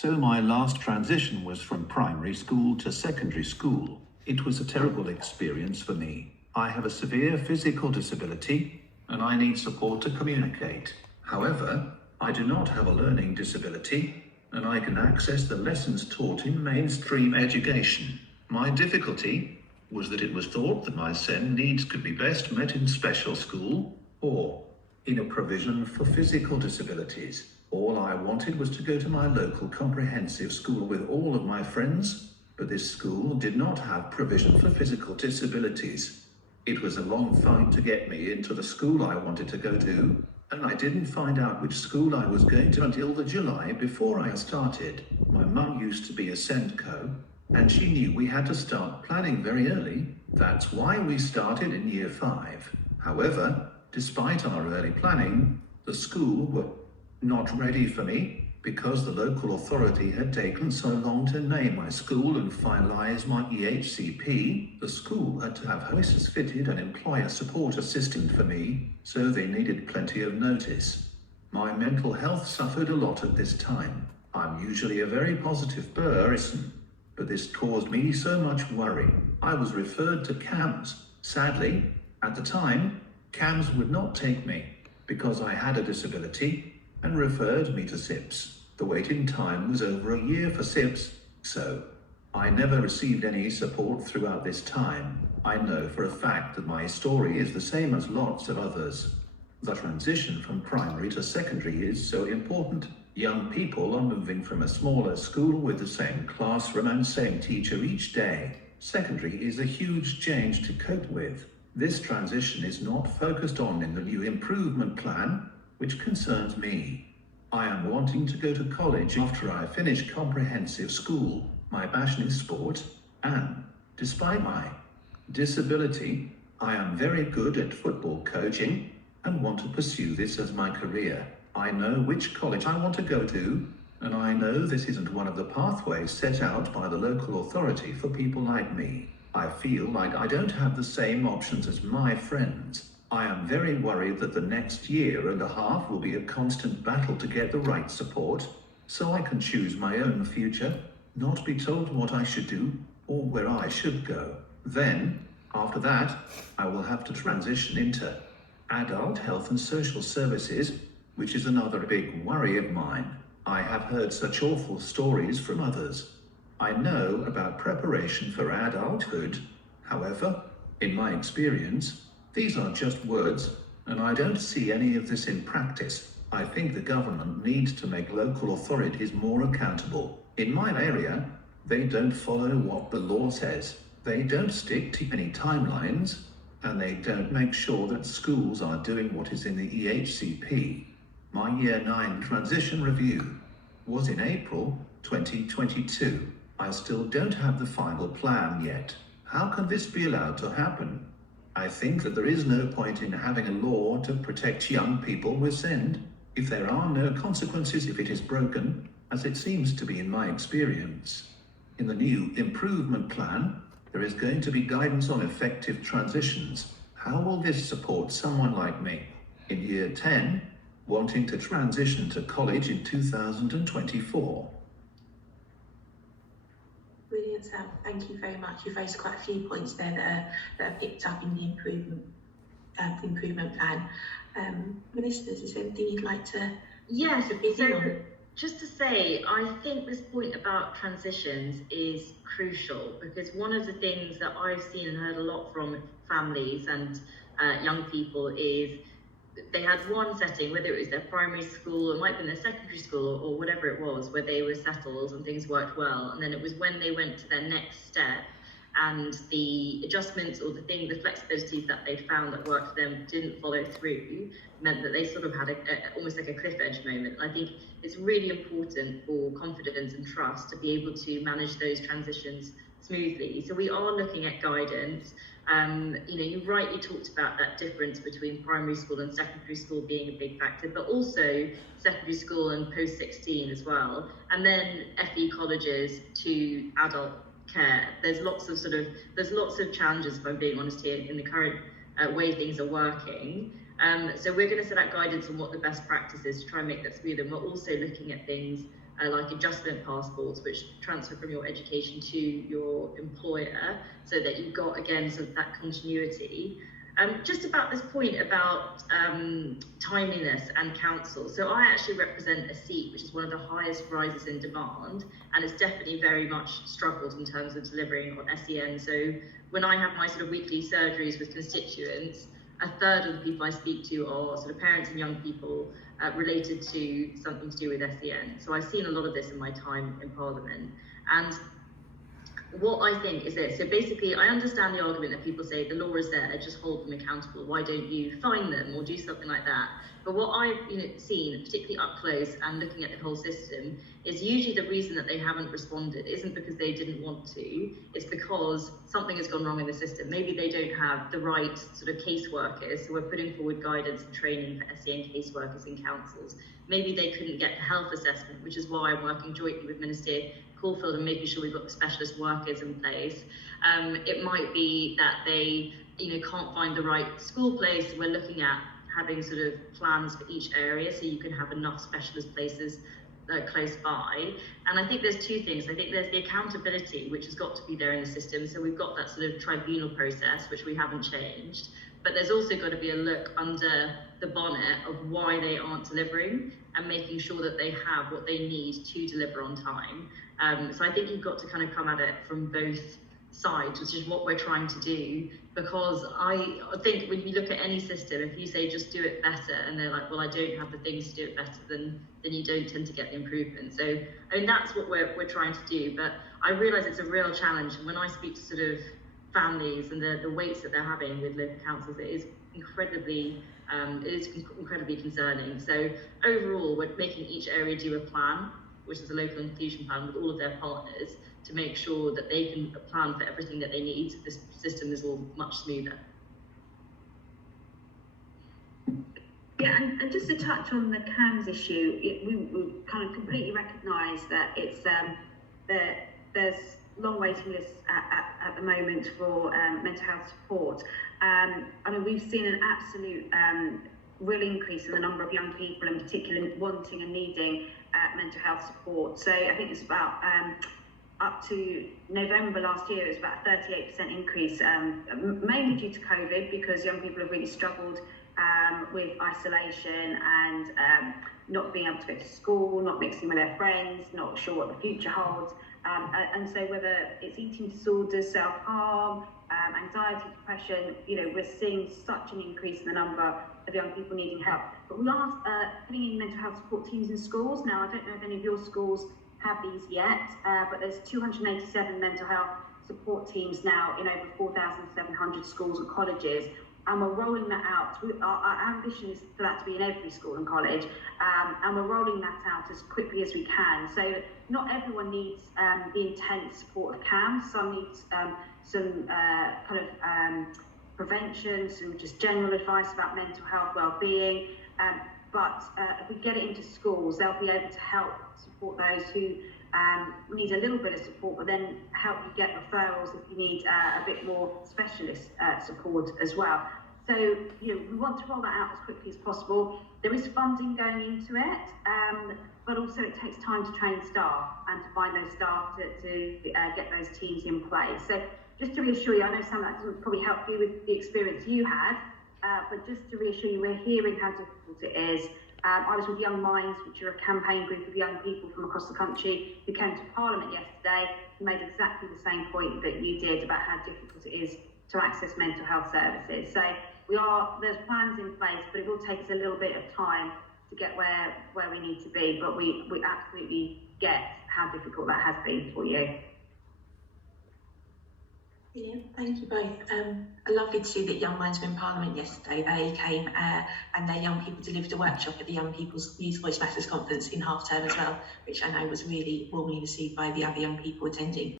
So my last transition was from primary school to secondary school. It was a terrible experience for me. I have a severe physical disability and I need support to communicate. However, I do not have a learning disability and I can access the lessons taught in mainstream education. My difficulty was that it was thought that my SEN needs could be best met in special school or in a provision for physical disabilities. All I wanted was to go to my local comprehensive school with all of my friends, but this school did not have provision for physical disabilities. It was a long fight to get me into the school I wanted to go to, and I didn't find out which school I was going to until the July before I started. My mum used to be a SENDCO, and she knew we had to start planning very early. That's why we started in year 5. However, despite our early planning, the school were not ready for me because the local authority had taken so long to name my school and finalize my EHCP. The school had to have hostess fitted and employ a support assistant for me, so they needed plenty of notice. My mental health suffered a lot at this time. I'm usually a very positive person, but this caused me so much worry. I was referred to CAMS. Sadly, at the time, CAMS would not take me because I had a disability and referred me to SIPS. The waiting time was over a year for SIPS, so I never received any support throughout this time. I know for a fact that my story is the same as lots of others. The transition from primary to secondary is so important. Young people are moving from a smaller school with the same classroom and same teacher each day. Secondary is a huge change to cope with. This transition is not focused on in the new improvement plan, which concerns me. I am wanting to go to college after I finish comprehensive school. My passion is sport, and despite my disability, I am very good at football coaching and want to pursue this as my career. I know which college I want to go to, and I know this isn't one of the pathways set out by the local authority for people like me. I feel like I don't have the same options as my friends. I am very worried that the next year and a half will be a constant battle to get the right support, so I can choose my own future, not be told what I should do or where I should go. Then, after that, I will have to transition into adult health and social services, which is another big worry of mine. I have heard such awful stories from others. I know about preparation for adulthood. However, in my experience, these are just words, and I don't see any of this in practice. I think the government needs to make local authorities more accountable. In my area, they don't follow what the law says. They don't stick to any timelines, and they don't make sure that schools are doing what is in the EHCP. My Year 9 transition review was in April 2022. I still don't have the final plan yet. How can this be allowed to happen? I think that there is no point in having a law to protect young people with SEND if there are no consequences if it is broken, as it seems to be in my experience. In the new improvement plan, there is going to be guidance on effective transitions. How will this support someone like me in Year 10, wanting to transition to college in 2024? Brilliant, Sam. Thank you very much. You've raised quite a few points there that are picked up in the improvement plan. Ministers, is there anything you'd like to? Yes. So just to say, I think this point about transitions is crucial because one of the things that I've seen and heard a lot from families and young people is they had one setting, whether it was their primary school, it might have been their secondary school or whatever it was, where they were settled and things worked well. And then it was when they went to their next step and the adjustments or the flexibilities that they'd found that worked for them didn't follow through, meant that they sort of had almost like a cliff edge moment. I think it's really important for confidence and trust to be able to manage those transitions smoothly. So we are looking at guidance. You rightly talked about that difference between primary school and secondary school being a big factor, but also secondary school and post-16 as well. And then FE colleges to adult care. There's lots of challenges, if I'm being honest here, in the current way things are working. So we're going to set out guidance on what the best practice is to try and make that smooth. And we're also looking at things like adjustment passports, which transfer from your education to your employer, so that you've got, again, sort of that continuity. Just about this point about timeliness and council. So I actually represent a seat which is one of the highest rises in demand, and it's definitely very much struggled in terms of delivering on SEN. So when I have my sort of weekly surgeries with constituents, a third of the people I speak to are sort of parents and young people related to something to do with SEN. So I've seen a lot of this in my time in Parliament. And what I think is this: so basically, I understand the argument that people say the law is there, just hold them accountable. Why don't you fine them or do something like that? But what I've seen, particularly up close and looking at the whole system, is usually the reason that they haven't responded isn't because they didn't want to. It's because something has gone wrong in the system. Maybe they don't have the right sort of caseworkers. So we're putting forward guidance and training for SEN caseworkers and councils. Maybe they couldn't get the health assessment, which is why I'm working jointly with Ministerial and making sure we've got the specialist workers in place. It might be that they can't find the right school place. We're looking at having sort of plans for each area so you can have enough specialist places close by. And I think there's two things. I think there's the accountability, which has got to be there in the system. So we've got that sort of tribunal process, which we haven't changed. But there's also got to be a look under the bonnet of why they aren't delivering and making sure that they have what they need to deliver on time. So I think you've got to kind of come at it from both sides, which is what we're trying to do, because I think when you look at any system, if you say just do it better and they're like, well, I don't have the things to do it better, then you don't tend to get the improvement. So I mean, that's what we're trying to do, but I realise it's a real challenge. And when I speak to sort of families and the weights that they're having with local councils, it is incredibly concerning. So overall, we're making each area do a plan, which is a local inclusion plan with all of their partners, to make sure that they can plan for everything that they need so this system is all much smoother. Yeah, and just to touch on the CAMS issue, we kind of completely recognise that it's there's long waiting lists at the moment for mental health support. I mean, we've seen an absolute real increase in the number of young people in particular wanting and needing mental health support. So I think it's about up to November last year, it was about a 38% increase, mainly due to COVID, because young people have really struggled with isolation and not being able to go to school, not mixing with their friends, not sure what the future holds. And so whether it's eating disorders, self-harm, anxiety, depression, we're seeing such an increase in the number of young people needing help. But we are putting in mental health support teams in schools. Now, I don't know if any of your schools have these yet, but there's 287 mental health support teams now in over 4,700 schools and colleges. And we're rolling that out. Our ambition is for that to be in every school and college, and we're rolling that out as quickly as we can. So not everyone needs the intense support of CAMS. Some need some prevention, some just general advice about mental health, well-being. But if we get it into schools, they'll be able to help support those who need a little bit of support, but then help you get referrals if you need a bit more specialist support as well. So, we want to roll that out as quickly as possible. There is funding going into it, but also it takes time to train staff and to find those staff to get those teams in place. So just to reassure you, I know some of that doesn't probably help you with the experience you had, but just to reassure you, we're hearing how difficult it is. I was with Young Minds, which are a campaign group of young people from across the country who came to Parliament yesterday and made exactly the same point that you did about how difficult it is to access mental health services. So there's plans in place, but it will take us a little bit of time to get where we need to be, but we absolutely get how difficult that has been for you. Brilliant, thank you both. Lovely to see that Young Minds were in Parliament yesterday. They came and their young people delivered a workshop at the Young People's Youth Voice Matters conference in half term as well, which I know was really warmly received by the other young people attending.